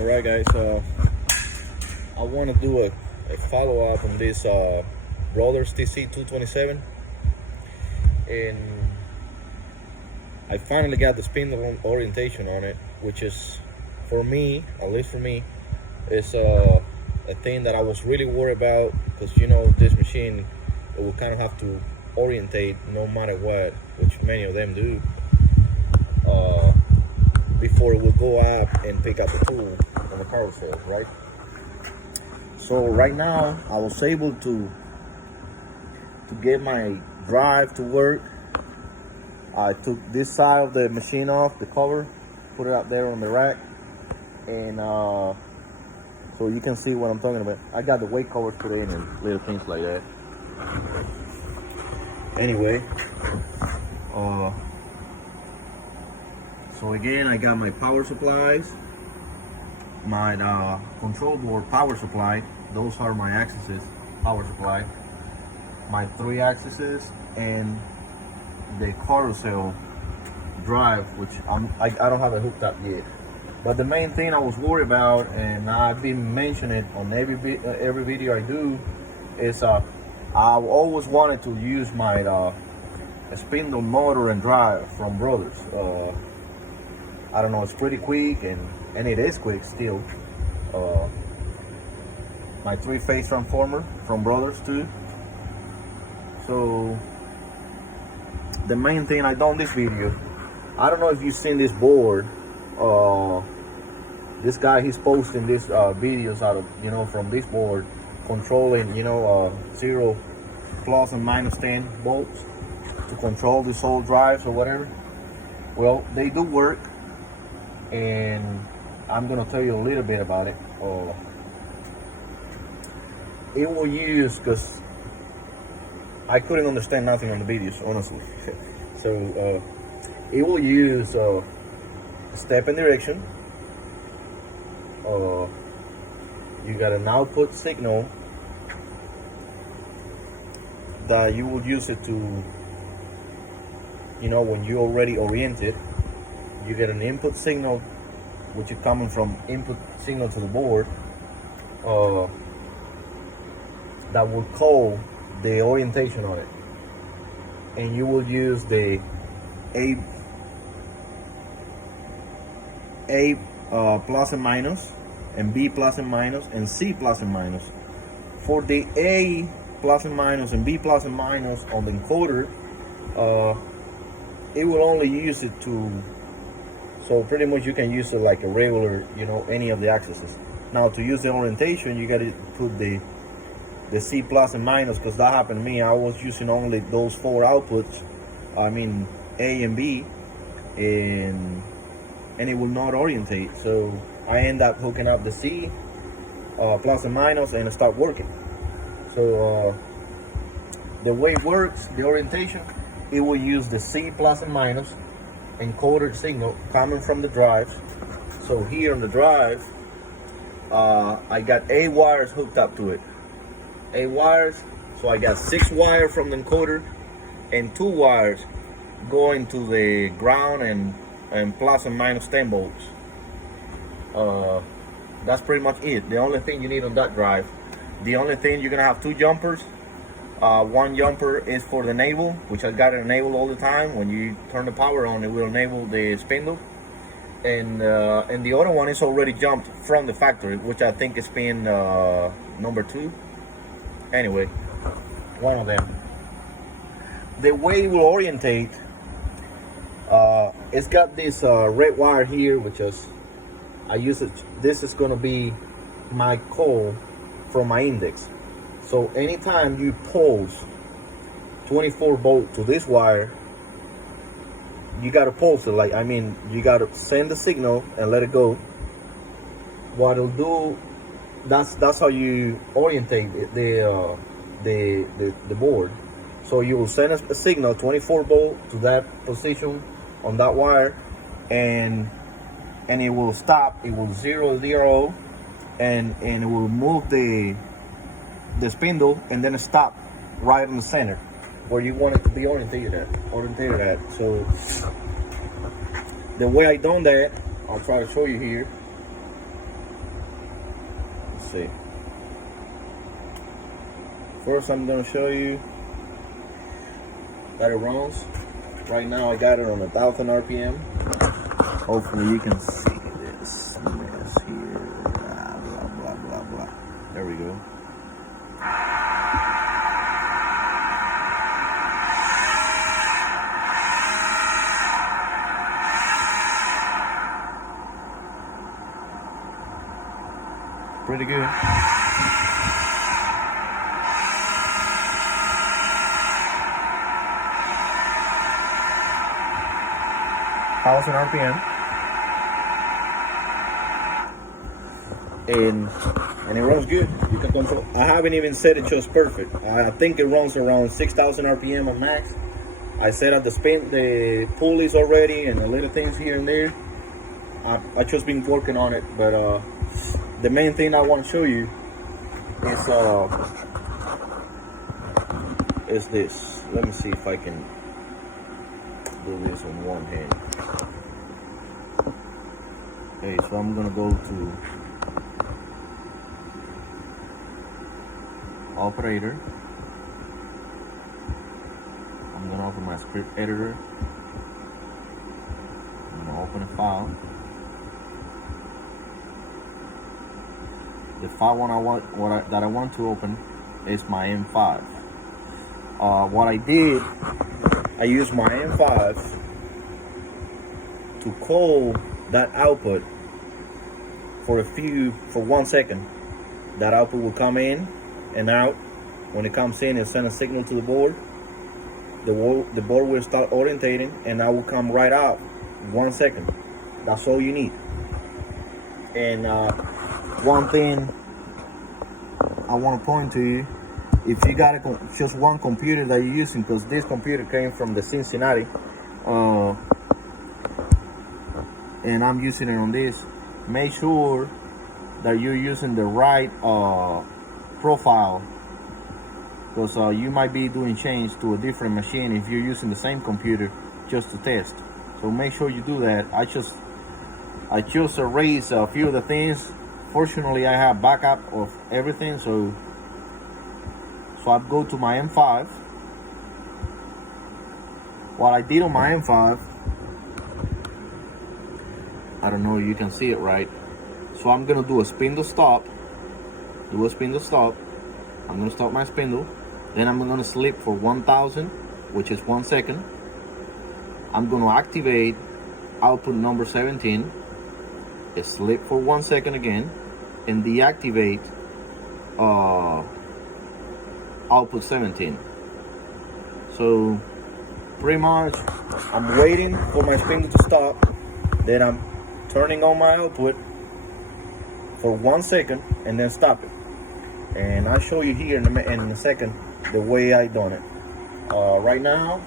Alright guys, I want to do a follow-up on this Brothers TC-227, and I finally got the spindle orientation on it, which is, for me, at least for me, is a thing that I was really worried about, because this machine, it will kind of have to orientate no matter what, which many of them do, before it will go up and pick up the tool on the carousel, right? So right now I was able to get my drive to work. I took this side of the machine off, the cover, put it out there on the rack, and so you can see what I'm talking about. I got the weight covers put in and little things like that. Anyway, so again, I got my power supplies, my control board power supply. Those are my axes power supply, my 3 axes, and the carousel drive, which I don't have it hooked up yet. But the main thing I was worried about, and I've been mentioning it on every video I do, is I always wanted to use my spindle motor and drive from Brothers. I don't know, it's pretty quick, and it is quick still. My 3-phase transformer from Brothers too. So the main thing I done this video, I don't know if you've seen this board. This guy, he's posting these videos out of from this board, controlling 0 plus and minus 10 volts to control this whole drives or whatever. Well, they do work, and I'm gonna tell you a little bit about it. It will use, because I couldn't understand nothing on the videos, honestly. So it will use step and direction. You got an output signal that you will use it to, when you're already oriented. You get an input signal, which is coming from input signal to the board, that will call the orientation on it, and you will use the A plus and minus, and B plus and minus, and C plus and minus. For the A plus and minus and B plus and minus on the encoder, it will only use it to, so pretty much you can use it like a regular, any of the axes. Now to use the orientation, you got to put the C plus and minus, because that happened to me. I was using only those 4 outputs, I mean A and B, and it will not orientate. So I end up hooking up the C plus and minus, and it start working. So the way it works, the orientation, it will use the C plus and minus encoded signal coming from the drives. So here on the drive, I got 8 wires hooked up to it. 8 wires, so I got 6 wires from the encoder and 2 wires going to the ground and plus and minus 10 volts. That's pretty much it. The only thing you need on that drive. The only thing, you're gonna have 2 jumpers. One jumper is for the enable, which I got it enabled all the time. When you turn the power on, it will enable the spindle, and the other one is already jumped from the factory, which I think is pin number 2. Anyway, one of them. The way it will orientate, it's got this red wire here, which is, I use it. This is gonna be my call from my index. So anytime you pulse 24 volt to this wire, you gotta pulse it. You gotta send the signal and let it go. What it'll do, that's how you orientate the board. So you will send a signal 24 volt to that position on that wire, and it will stop. It will 0, and it will move the spindle, and then stop right in the center where you want it to be orientated at. So the way I done that, I'll try to show you here. Let's see. First, I'm gonna show you that it runs. Right now, I got it on 1,000 RPM. Hopefully, you can see this mess here. Blah blah blah blah blah. There we go. Pretty good. Thousand RPM, and it runs good. You can control. I haven't even set it just perfect. I think it runs around 6,000 RPM on max. I set up the pulleys already and the little things here and there. I just been working on it, but the main thing I want to show you is this. Let me see if I can do this on one hand. Okay, so I'm gonna go to operator. I'm gonna open my script editor. I'm gonna open a file. The file that I want to open is my M5. What I did, I used my M5 to call that output for 1 second. That output will come in and out. When it comes in, it sends a signal to the board. The board will start orientating, and that will come right out 1 second. That's all you need. And one thing I want to point to you, if you got just one computer that you're using, because this computer came from the Cincinnati, and I'm using it on this, make sure that you're using the right profile, because you might be doing change to a different machine if you're using the same computer just to test. So make sure you do that. I just erased a few of the things. Fortunately, I have backup of everything, so I go to my M5. What I did on my M5, I don't know if you can see it right. So I'm gonna do a spindle stop. I'm gonna stop my spindle. Then I'm gonna slip for 1,000, which is 1 second. I'm gonna activate output number 17. Slip for 1 second again, and deactivate output 17. So pretty much I'm waiting for my spindle to stop, then I'm turning on my output for 1 second and then stop it. And I'll show you here in a second the way I done it. Right now,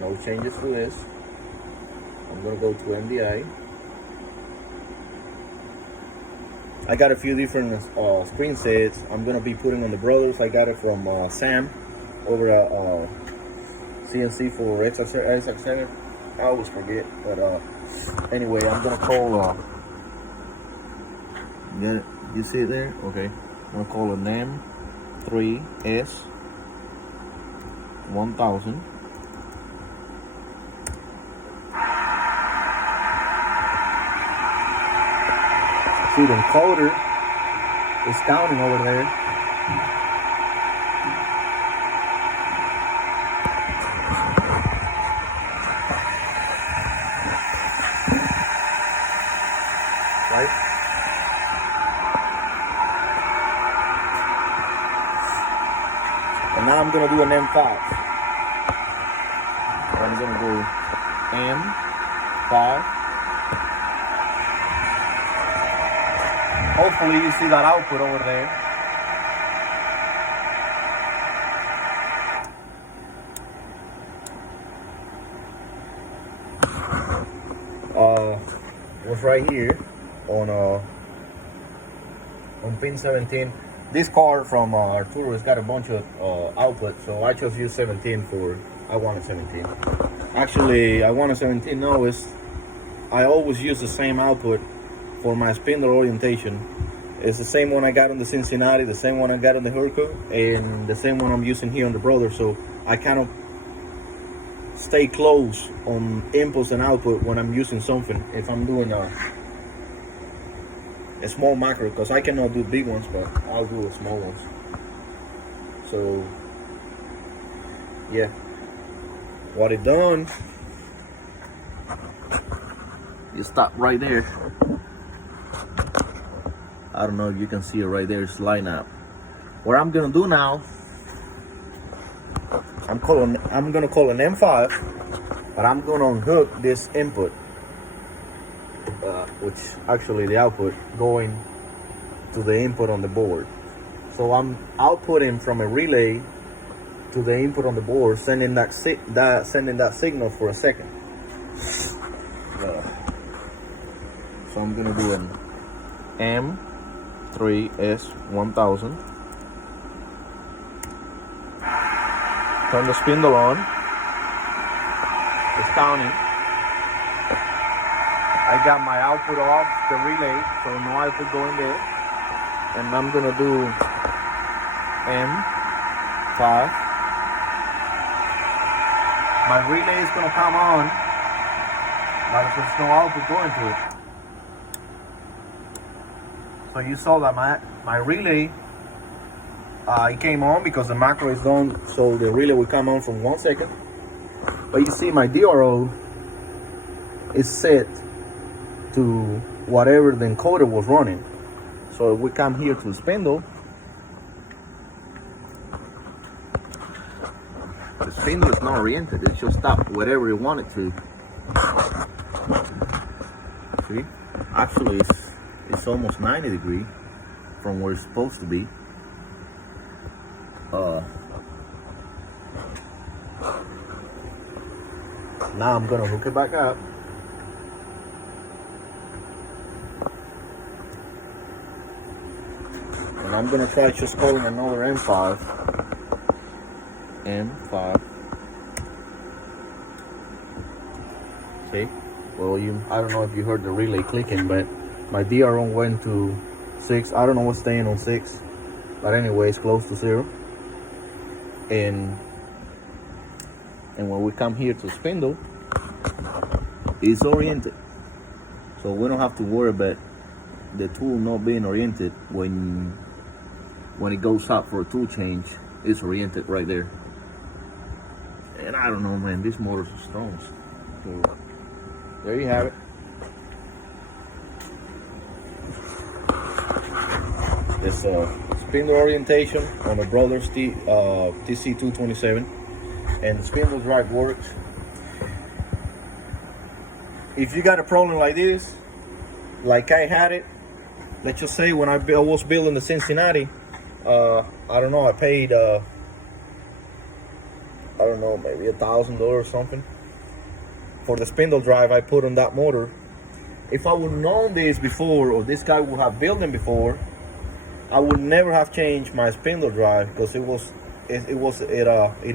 no changes to this. I'm gonna go to MDI. I got a few different screen sets I'm gonna be putting on the brothers. I got it from Sam over at CNC for XX7. I always forget, but anyway, I'm gonna call. Get it? You see it there? Okay. I'm gonna call a NAM 3S 1000. See, the encoder is counting over there. Right? And now I'm gonna do an M5. I'm gonna go M5. Hopefully you see that output over there. Was right here on pin 17. This card from Arturo has got a bunch of outputs, so I just use 17 for. I wanted 17. Actually, I wanted 17. No, I always use the same output for my spindle orientation. It's the same one I got on the Cincinnati, the same one I got on the Hurco, and the same one I'm using here on the Brother. So I kind of stay close on inputs and output when I'm using something. If I'm doing a small macro, because I cannot do big ones, but I'll do the small ones. So yeah, what it done, you stop right there. I don't know if you can see it right there, it's line up. What I'm gonna do now, I'm gonna call an M5, but I'm gonna unhook this input, which actually the output going to the input on the board. So I'm outputting from a relay to the input on the board, sending that signal for a second. So I'm gonna do an M3S1000. Turn the spindle on. It's counting. I got my output off the relay, so no output going there. And I'm gonna do M5. My relay is gonna come on, but there's no output going to it. So you saw that my relay, it came on because the macro is on, so the relay will come on from 1 second. But you see my DRO is set to whatever the encoder was running. So if we come here to the spindle, the spindle is not oriented, it just stopped whatever it wanted to. See? Actually it's almost 90 degrees from where it's supposed to be. Now I'm gonna hook it back up. And I'm gonna try just calling another M5. M5. See? Well, I don't know if you heard the relay clicking, but my DRO went to 6. I don't know what's staying on 6. But anyway, it's close to 0. And when we come here to spindle, it's oriented. So we don't have to worry about the tool not being oriented when it goes up for a tool change. It's oriented right there. And I don't know, man, these motors are stones. So there you have it. This spindle orientation on the Brothers TC-227, and the spindle drive works. If you got a problem like this, like I had it, let's just say when I was building the Cincinnati, I don't know, I paid I don't know, maybe $1,000 or something for the spindle drive I put on that motor. If I would have known this before, or this guy would have built them before, I would never have changed my spindle drive, because it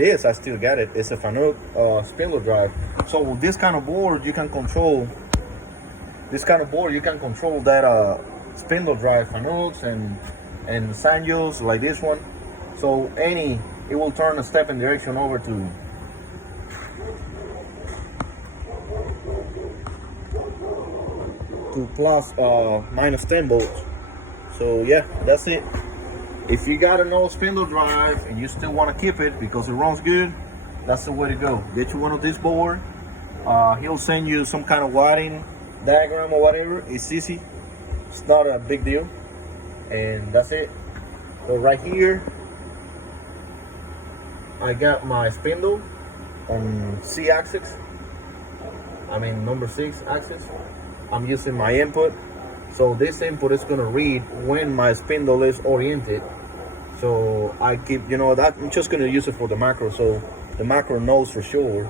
is, I still got it. It's a Fanuc spindle drive. So with this kind of board, you can control that spindle drive Fanucs and Sanjos like this one. So it will turn a step in direction over to plus minus 10 volts. So yeah, that's it. If you got an old spindle drive and you still want to keep it because it runs good, that's the way to go. Get you one of this board. He'll send you some kind of wiring diagram or whatever. It's easy. It's not a big deal. And that's it. So right here, I got my spindle on C axis. I mean number 6 axis. I'm using my input. So this input is gonna read when my spindle is oriented. So I keep, that I'm just gonna use it for the macro. So the macro knows for sure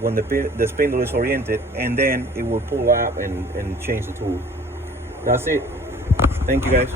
when the spindle is oriented, and then it will pull up and change the tool. That's it. Thank you guys.